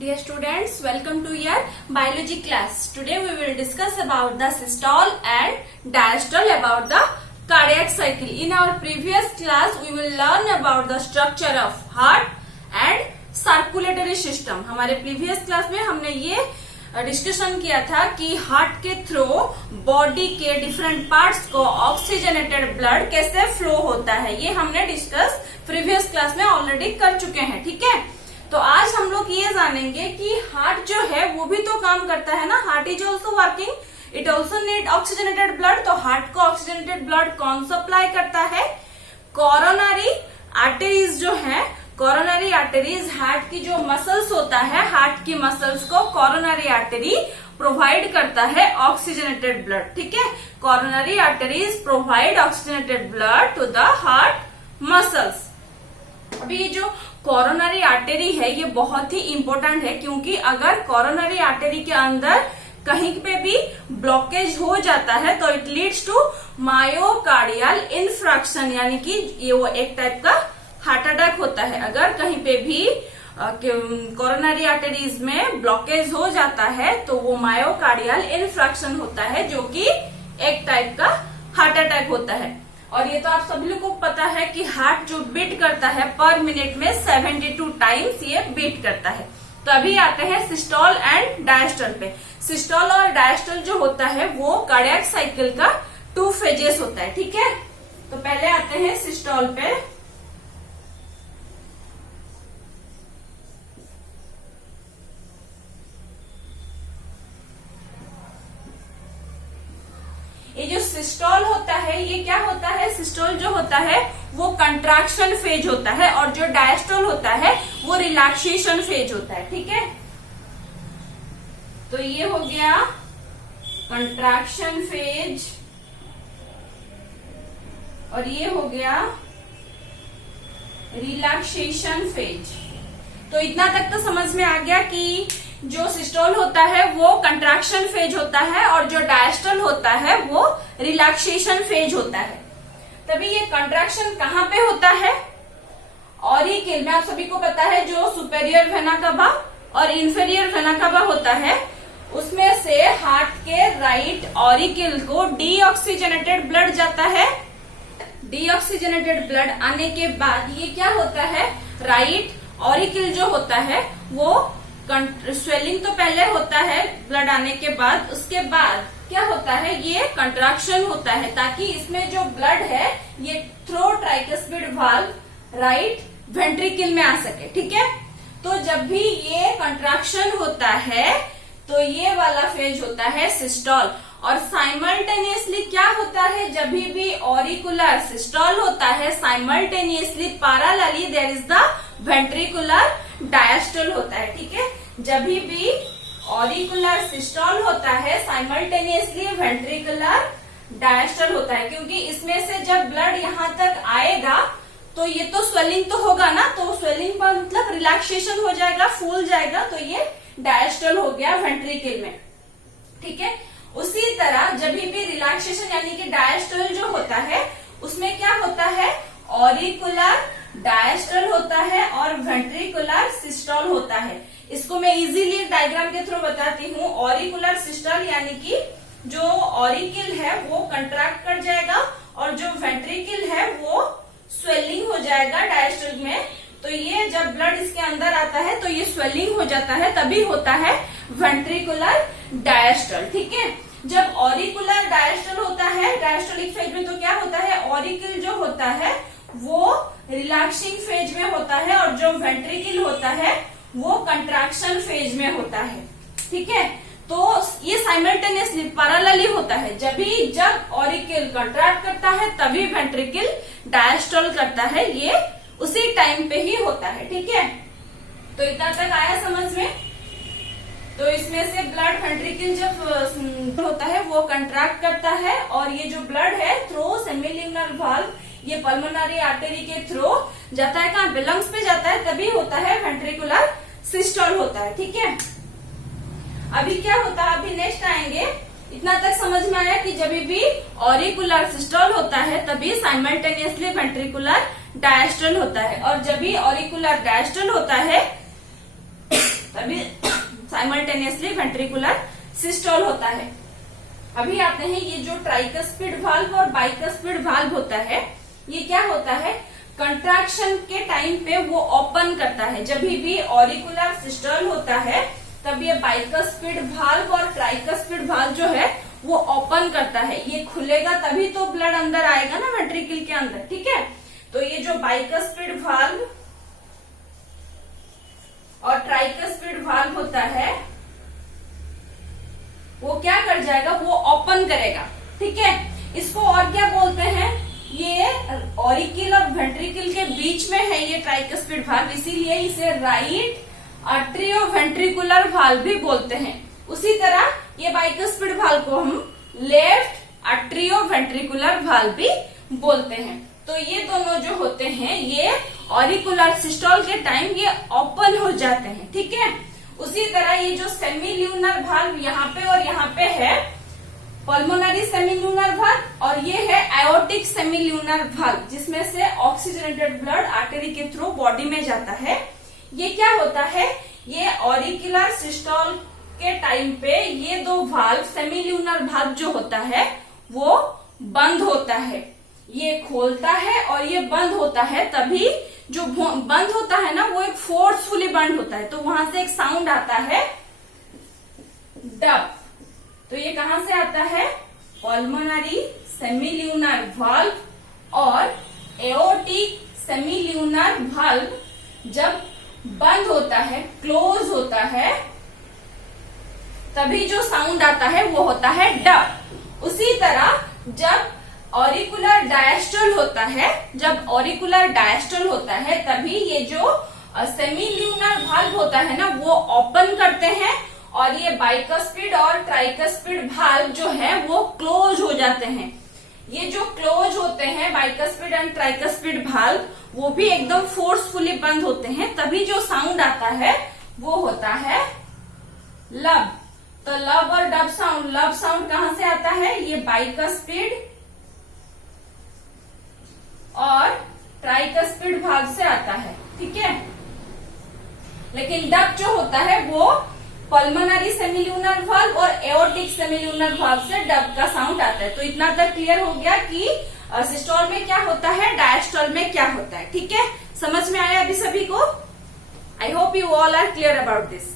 Dear students, welcome to your biology class. Today we will discuss about the systole and diastole about the cardiac cycle. In our previous class, we will learn about the structure of heart and circulatory system. हमारे previous class में हमने ये discussion किया था कि heart के through body के different parts को ऑक्सीजनेटेड ब्लड कैसे फ्लो होता है, ये हमने डिस्कस प्रीवियस क्लास में ऑलरेडी कर चुके हैं. ठीक है, तो आज हम लोग ये जानेंगे कि हार्ट जो है वो भी तो काम करता है ना. Heart is also working, it also need oxygenated blood. तो हार्ट को ऑक्सीजनेटेड ब्लड कौन सप्लाई करता है? कोरोनरी आर्टरीज जो है, कोरोनरी आर्टरीज हार्ट की जो मसल्स होता है, हार्ट की मसल्स को कोरोनरी आर्टरी प्रोवाइड करता है ऑक्सीजनेटेड ब्लड. ठीक है, coronary arteries provide oxygenated blood to the heart muscles. अभी ये जो कोरोनरी आर्टरी है ये बहुत ही इंपॉर्टेंट है, क्योंकि अगर कोरोनरी आर्टरी के अंदर कहीं पे भी ब्लॉकेज हो जाता है तो it leads to myocardial infarction, यानी कि ये वो एक टाइप का हार्ट अटैक होता है. अगर कहीं पे भी कोरोनरी आर्टरीज में ब्लॉकेज हो जाता है तो वो मायोकार्डियल इन्फ्रैक्शन होता है, जो कि एक टाइप का हार्ट अटैक होता है. और ये तो आप सभी लोगों को पता है कि हार्ट जो बीट करता है पर मिनट में 72 टाइम्स ये बीट करता है. तो अभी आते हैं सिस्टोल एंड डायस्टोल पे. सिस्टोल और डायस्टोल जो होता है वो कार्डियक साइकिल का 2 फेजेस होता है. ठीक है, तो पहले आते हैं सिस्टोल पे. ये जो सिस्टोल होता है ये क्या होता है? सिस्टोल जो होता है वो कंट्रैक्शन फेज होता है और जो डायस्टोल होता है वो रिलैक्सेशन फेज होता है. ठीक है, तो ये हो गया कंट्रैक्शन फेज और ये हो गया रिलैक्सेशन फेज. तो इतना तक तो समझ में आ गया कि जो सिस्टोल होता है वो कंट्रैक्शन फेज होता है और जो डायस्टोल होता है वो रिलैक्सेशन फेज होता है. तभी ये कंट्रैक्शन कहाँ पे होता है? ऑरिकल में. आप सभी को पता है जो सुपेरियर वेना कावा और इंफीरियर वेना कावा होता है उसमें से हार्ट के राइट ऑरिकल को डीऑक्सीजनेटेड ब्लड जाता है. डीऑक्सीजनेटेड ब्लड आने के बाद ये क्या होता है? राइट ऑरिकल जो होता है वो स्वेलिंग तो पहले होता है ब्लड आने के बाद, उसके बाद क्या होता है? ये कंट्रैक्शन होता है ताकि इसमें जो ब्लड है ये through tricuspid valve right ventricle में आ सके. ठीक है, तो जब भी ये कंट्रैक्शन होता है तो ये वाला फेज होता है सिस्टोल. और साइमल्टेनियसली क्या होता है? जब भी ऑरिकुलर सिस्टोल होता है simultaneously parallelly there is the ventricular diastole होता है. ठीक है, जब भी ऑरिकुलर सिस्टोल होता है साइमल्टेनियसली वेंट्रिकुलर डायस्टोल होता है, क्योंकि इसमें से जब ब्लड यहाँ तक आएगा तो ये तो स्वेलिंग तो होगा ना, तो स्वेलिंग का मतलब रिलैक्सेशन हो जाएगा, फूल जाएगा, तो ये डायस्टोल हो गया वेंट्रिकल में. ठीक है, उसी तरह जब भी रिलैक्सेशन यानी कि डायस्टोल जो होता है उसमें क्या होता है? ऑरिकुलर डायस्टोल होता है और वेंट्रिकुलर सिस्टोल होता है. इसको मैं इजीली डायग्राम के थ्रू बताती हूँ. ऑरिकुलर सिस्टोल यानी कि जो ऑरिकल है वो कंट्रैक्ट कर जाएगा और जो वेंट्रिकल है वो स्वेलिंग हो जाएगा डायस्टोल में. तो ये जब ब्लड इसके अंदर आता है तो ये स्वेलिंग हो जाता है, तभी होता है वेंट्रिकुलर डायस्टोल. ठीक है, जब ऑरिकुलर डायस्टोल होता है डायस्टोलिक फेज में तो क्या होता है? ऑरिकल जो होता है वो रिलैक्सिंग फेज में होता है और जो वेंट्रिकल होता है वो कंट्रैक्शन फेज में होता है. ठीक है, तो ये साइमल्टेनियसली पैरेलली होता है. जब ऑरिकल कंट्रैक्ट करता है तभी वेंट्रिकल डायस्टोल करता है, ये उसी टाइम पे ही होता है. ठीक है, तो इतना तक आया समझ में? तो इसमें से ब्लड वेंट्रिकल जब होता है वो कंट्रैक्ट करता है और ये जो ब्लड है थ्रू सेमिलिंगुलर वाल्व ये पल्मोनरी आर्टरी के थ्रू जाता है. कहाँ? लंग्स पे जाता है, तभी होता है वेंट्रिकुलर सिस्टोल होता है. ठीक है, अभी क्या होता है? अभी नेक्स्ट आएंगे. इतना तक समझ में आया कि जब भी ऑरिकुलर सिस्टोल होता है तभी साइमल्टेनियसली वेंट्रिकुलर डायस्टोल होता है, और जब भी ऑरिकुलर डायस्टोल होता है तभी साइमल्टेनियसली वेंट्रिकुलर सिस्टोल होता है। अभी आते हैं, ये जो ट्राइकस्पिड वाल्व और बाइकस्पिड वाल्व होता है, ये क्या होता है, कंट्रैक्शन के टाइम पे वो ओपन करता है। जब भी ऑरिकुलर सिस्टोल होता है तब ये बाइकस्पिड वाल्व और ट्राइकस्पिड वाल्व जो है वो ओपन करता है। ये खुलेगा तभी तो ब्लड अंदर आएगा ना वेंट्रिकल के अंदर, ठीक है। तो ये जो बाइकस्पिड वाल्व और ट्राइकस्पिड वाल्व होता है वो क्या कर जाएगा, वो ओपन करेगा, ठीक है। इसको और क्या बोलते हैं, ये ऑरिकल और वेंट्रिकल के बीच में है ये ट्राइकस्पिड वाल्व, इसीलिए इसे राइट आर्ट्रियोवेंट्रिकुलर वाल्व भी बोलते हैं। उसी तरह ये बाइकस्पिड वाल्व को हम लेफ्ट आर्ट्रियोवेंट्रिकुलर वाल्व भी बोलते हैं। तो ये दोनों जो होते हैं ये ऑरिकुलर सिस्टोल के टाइम ये ओपन हो जाते हैं, ठीक है। उसी तरह ये जो सेमील्यूनर वाल्व यहाँ पे और यहाँ पे है, पल्मोनरी सेमील्यूनर वाल्व और ये है एओर्टिक सेमील्यूनर वाल्व, जिसमें से ऑक्सीजनेटेड ब्लड आर्टरी के थ्रू बॉडी में जाता है। ये क्या होता है, ये ऑरिकुलर सिस्टोल के टाइम पे ये दो वाल्व, सेमील्यूनर वाल्व जो होता है वो बंद होता है, ये खोलता है और ये बंद होता है। तभी जो बंद होता है ना वो एक फोर्सफुली बंद होता है, तो वहां से एक साउंड आता है डब। तो ये कहां से आता है, पल्मोनरी सेमील्यूनर वाल्व और एओर्टिक सेमील्यूनर वाल्व जब बंद होता है, क्लोज होता है, तभी जो साउंड आता है वो होता है डब। उसी तरह जब ऑरिकुलर डायस्टोल होता है, जब ऑरिकुलर डायस्टोल होता है तभी ये जो सेमील्यूनर वाल्व होता है ना वो ओपन करते हैं और ये बाइकस्पिड और ट्राइकस्पिड वाल्व जो है वो क्लोज हो जाते हैं। ये जो क्लोज होते हैं बाइकस्पिड एंड ट्राइकस्पिड वाल्व वो भी एकदम फोर्सफुली बंद होते हैं, तभी जो साउंड आता है वो होता है लब। तो लब और डब साउंड, लब साउंड कहां से आता है, ये बाइकस्पिड और ट्राइकस्पिड वाल्व से आता है, ठीक है। लेकिन डब जो होता है वो पल्मोनरी सेमील्यूनर वाल्व और एओर्टिक सेमील्यूनर वाल्व से डब का साउंड आता है। तो इतना तक क्लियर हो गया कि सिस्टोल में क्या होता है, डायस्टोल में क्या होता है, ठीक है। समझ में आया अभी सभी को? I hope you all are clear about this.